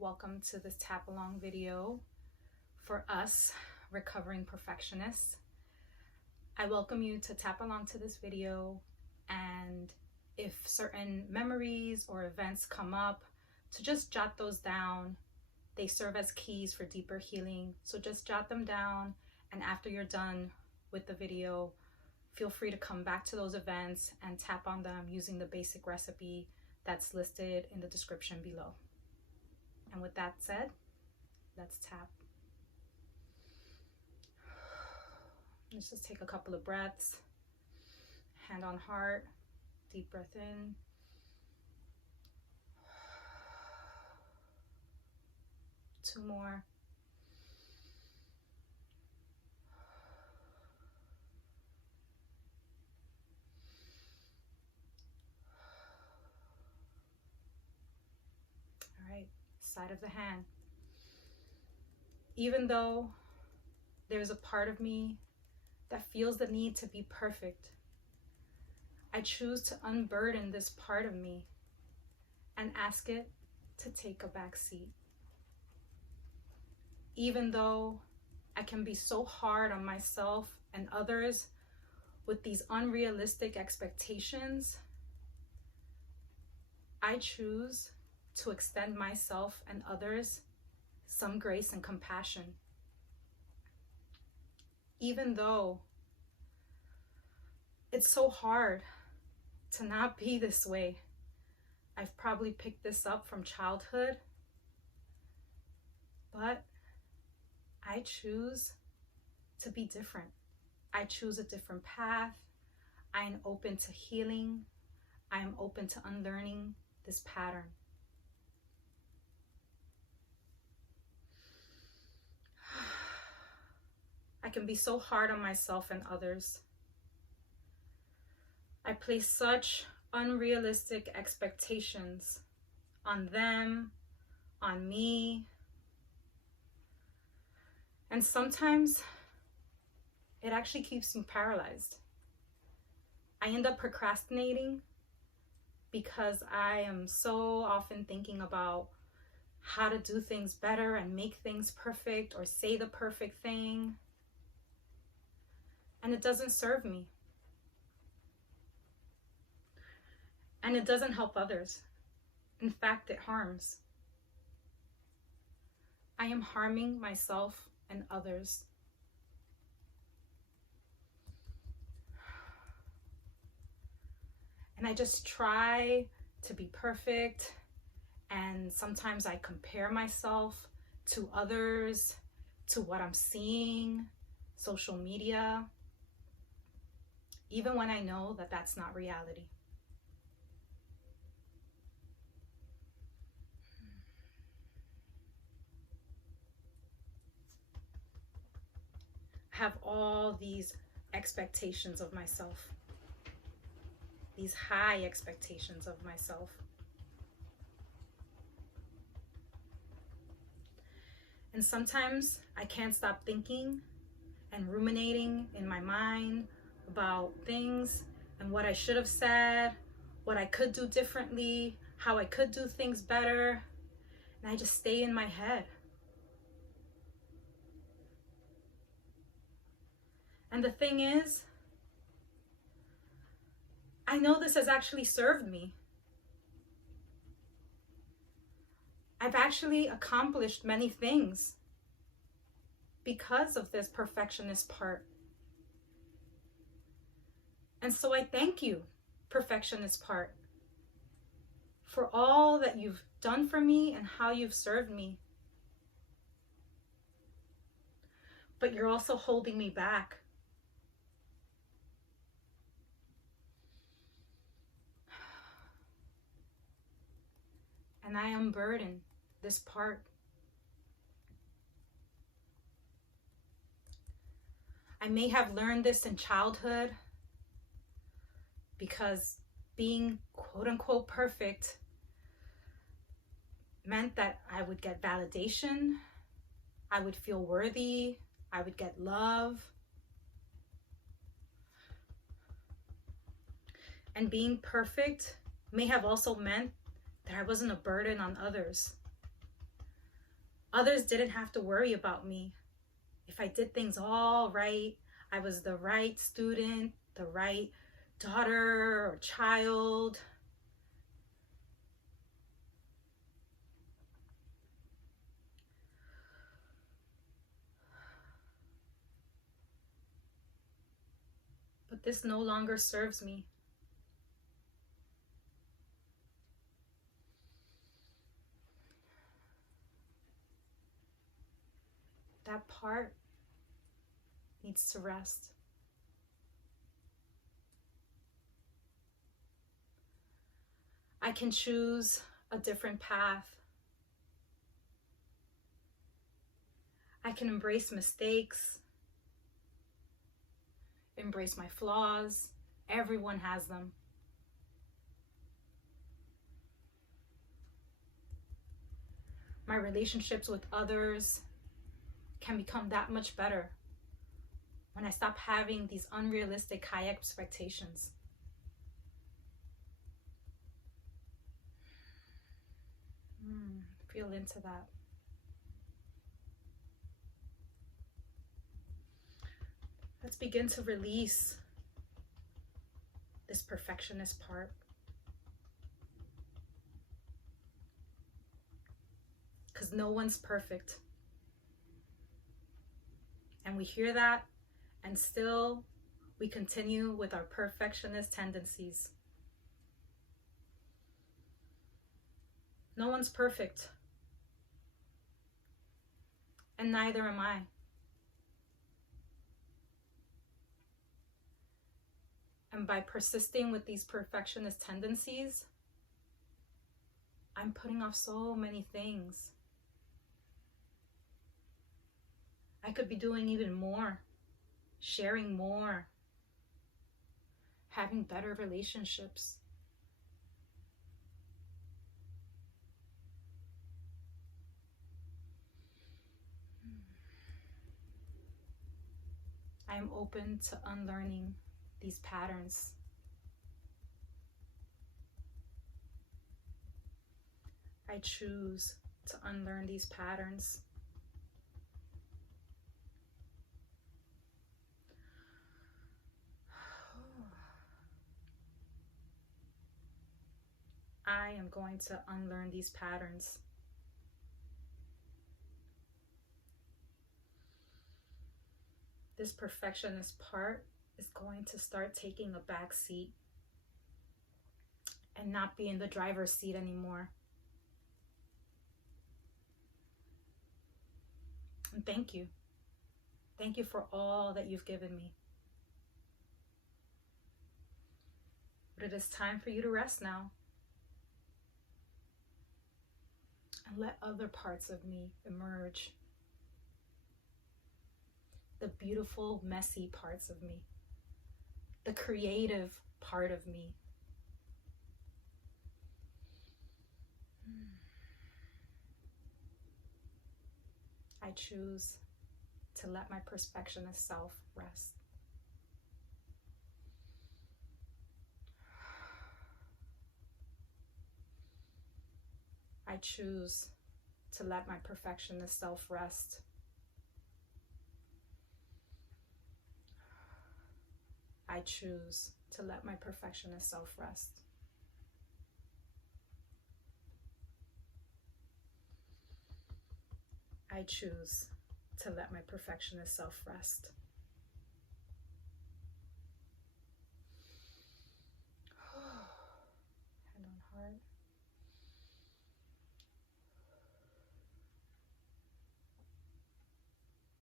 Welcome to this tap along video for us recovering perfectionists. I welcome you to tap along to this video, and if certain memories or events come up, to just jot those down. They serve as keys for deeper healing, so just jot them down, and after you're done with the video, feel free to come back to those events and tap on them using the basic recipe that's listed in the description below. And with that said, let's tap. Let's just take a couple of breaths. Hand on heart, deep breath in. Two more. All right, side of the hand. Even though there's a part of me that feels the need to be perfect, I choose to unburden this part of me and ask it to take a back seat. Even though I can be so hard on myself and others with these unrealistic expectations, I choose to extend myself and others some grace and compassion. Even though it's so hard to not be this way. I've probably picked this up from childhood, but I choose to be different. I choose a different path. I am open to healing. I am open to unlearning this pattern. I can be so hard on myself and others. I place such unrealistic expectations on them, on me. And sometimes it actually keeps me paralyzed. I end up procrastinating because I am so often thinking about how to do things better and make things perfect or say the perfect thing. And it doesn't serve me. And it doesn't help others. In fact, it harms. I am harming myself and others. And I just try to be perfect. And sometimes I compare myself to others, to what I'm seeing, social media, even when I know that that's not reality. I have all these expectations of myself, these high expectations of myself. And sometimes I can't stop thinking and ruminating in my mind about things and what I should have said, what I could do differently, how I could do things better. And I just stay in my head. And the thing is, I know this has actually served me. I've actually accomplished many things because of this perfectionist part. And so I thank you, perfectionist part, for all that you've done for me and how you've served me. But you're also holding me back. And I unburden this part. I may have learned this in childhood because being quote unquote perfect meant that I would get validation, I would feel worthy, I would get love. And being perfect may have also meant that I wasn't a burden on others. Others didn't have to worry about me. If I did things all right, I was the right student, the right daughter or child. But this no longer serves me. That part needs to rest. I can choose a different path. I can embrace mistakes, embrace my flaws. Everyone has them. My relationships with others can become that much better when I stop having these unrealistic high expectations. Feel into that. Let's begin to release this perfectionist part. Because no one's perfect. And we hear that, and still we continue with our perfectionist tendencies. No one's perfect. And neither am I. And by persisting with these perfectionist tendencies, I'm putting off so many things. I could be doing even more, sharing more, having better relationships. I am open to unlearning these patterns. I choose to unlearn these patterns. I am going to unlearn these patterns. This perfectionist part is going to start taking a back seat and not be in the driver's seat anymore. And thank you. Thank you for all that you've given me. But it is time for you to rest now. And let other parts of me emerge. The beautiful, messy parts of me. The creative part of me. I choose to let my perfectionist self rest. I choose to let my perfectionist self rest. I choose to let my perfectionist self rest. I choose to let my perfectionist self rest.